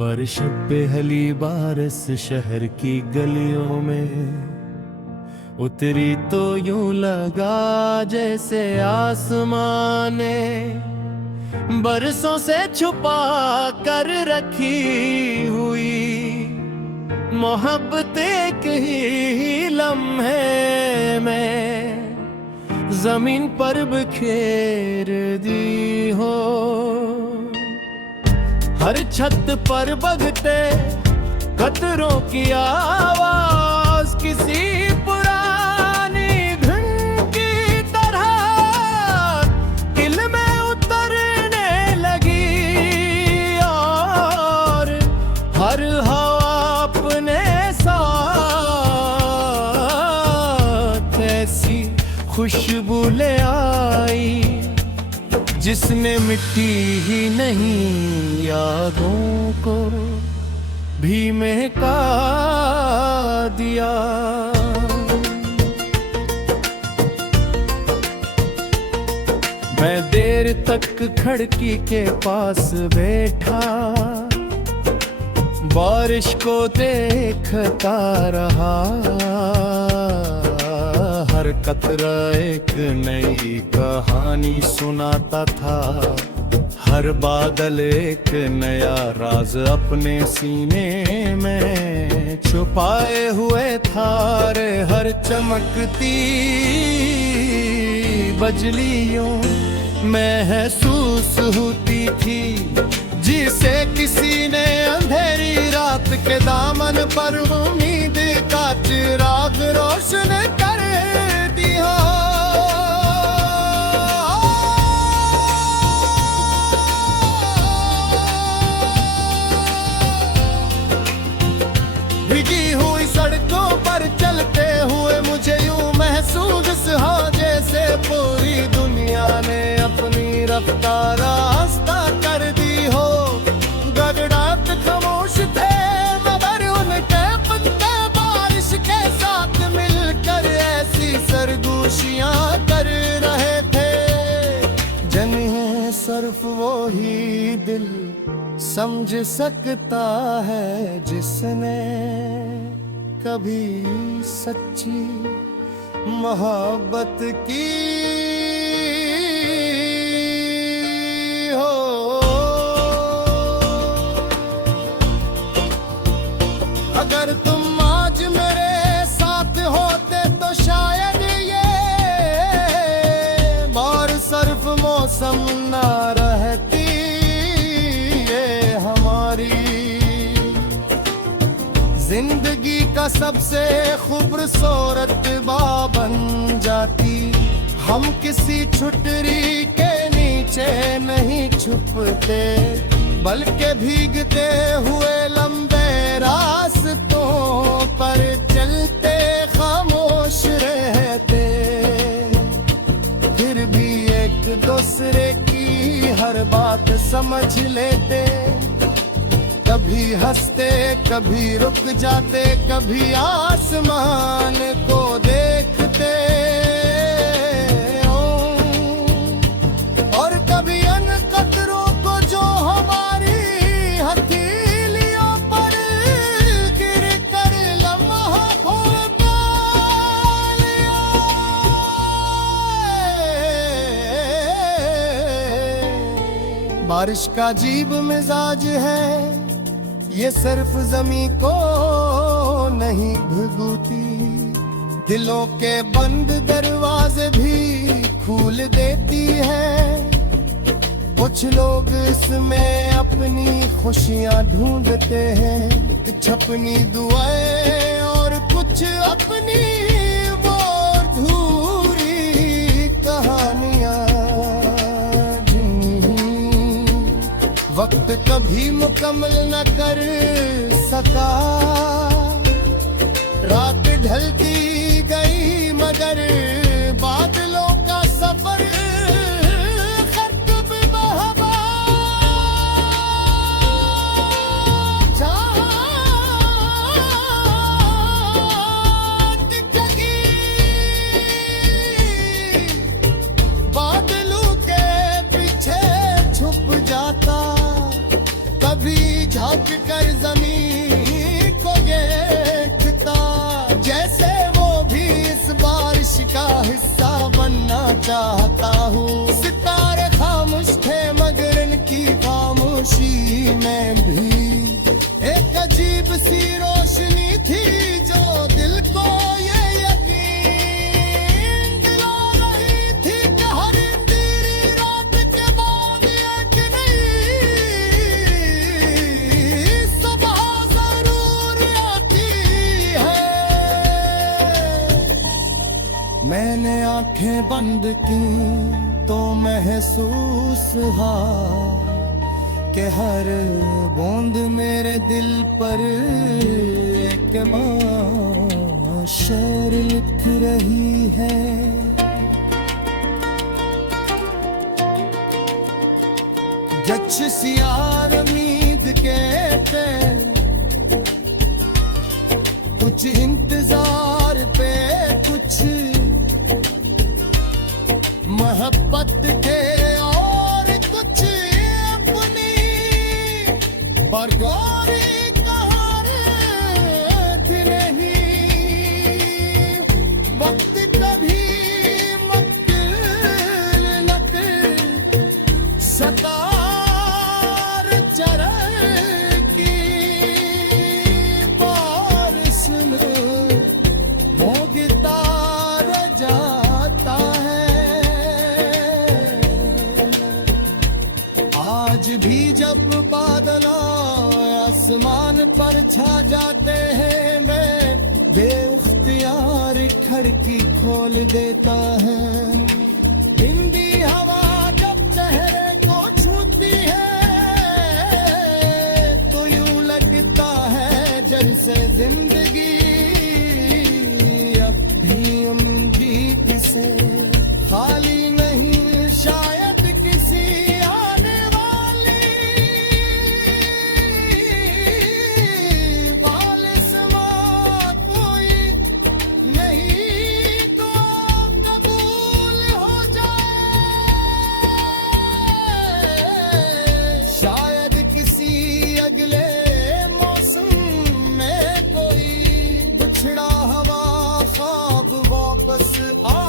बारिश पहली बारिश शहर की गलियों में उतरी तो यूं लगा जैसे आसमां ने बरसों से छुपा कर रखी हुई मोहब्बत एक ही लम्हे में जमीन पर बिखेर दी हो। हर छत पर बगते कतरों की आवाज किसी पुरानी धुन की तरह दिल में उतरने लगी और हर हवा अपने साथ ऐसी खुशबू ले आई जिसने मिट्टी ही नहीं यादों को भी महका दिया। मैं देर तक खिड़की के पास बैठा बारिश को देखता रहा। हर कतरा एक नई कहानी सुनाता था, हर बादल एक नया राज अपने सीने में छुपाए हुए था रे। हर चमकती बजलियों महसूस होती थी जिसे किसी ने अंधेरी रात के दामन पर उम्मीद का चिराग रोशन कर दिया। भीगी हुई सड़कों पर चलते हुए मुझे यूं महसूस हो जैसे पूरी दुनिया ने अपनी रफ्तार रास्ता कर दी हो। गगड़ात खामोश थे मगर उनके पत्ते बारिश के साथ मिलकर ऐसी सरगोशियां कर रहे थे जिन्हें सिर्फ वो ही दिल समझ सकता है जिसने कभी सच्ची मोहब्बत की हो। अगर तुम आज मेरे साथ होते तो शायद ये बार सिर्फ मौसम ना रहती, ये हमारी जिंदगी का सबसे खूबसूरत बाब बन जाती। हम किसी छुटरी के नीचे नहीं छुपते बल्कि भीगते हुए लंबे रास्तों पर चलते खामोश रहते, फिर भी एक दूसरे की हर बात समझ लेते। कभी हंसते कभी रुक जाते कभी आसमान को देखते और कभी अन कतरों को जो हमारी हथेलियों पर गिर कर लम्हा होता लिया। बारिश का अजीब मिजाज है, ये सिर्फ जमी को नहीं भिगोती, दिलों के बंद दरवाजे भी खोल देती है। कुछ लोग इसमें अपनी खुशियां ढूंढते हैं, कुछ अपनी दुआएं और कुछ अपनी वो अधूरी कहानियां वक्त कभी मुकम्मल न कर सका। रात ढलती गई मगर बादलों का सफर खत्म बहबा चाँद लगी। बादलों मैंने आंखें बंद की तो महसूस हुआ कि हर बूंद मेरे दिल पर एक माँ शेर लिख रही है। जच सियार उम्मीद के पे कुछ इंतजार पे कुछ मोहब्बत के और कुछ अपनी पर गौरी कहानी नहीं। वक्त कभी मक्किल नक्ल सतार चरण की बारिश में भोगता रह जाता है। आज भी जब बादल आसमान पर छा जाते हैं, मैं बेख्तियार खिड़की खोल देता है। हिंदी हवा जब चेहरे को छूती है तो यूं लगता है जैसे जिंदगी अब भी हम जी इसे खाली नहीं, शायद किसी आने वाली बालिस्मा कोई नहीं तो कबूल हो जाए। शायद किसी अगले मौसम में कोई बिछड़ा हवा ख्वाब वापस आ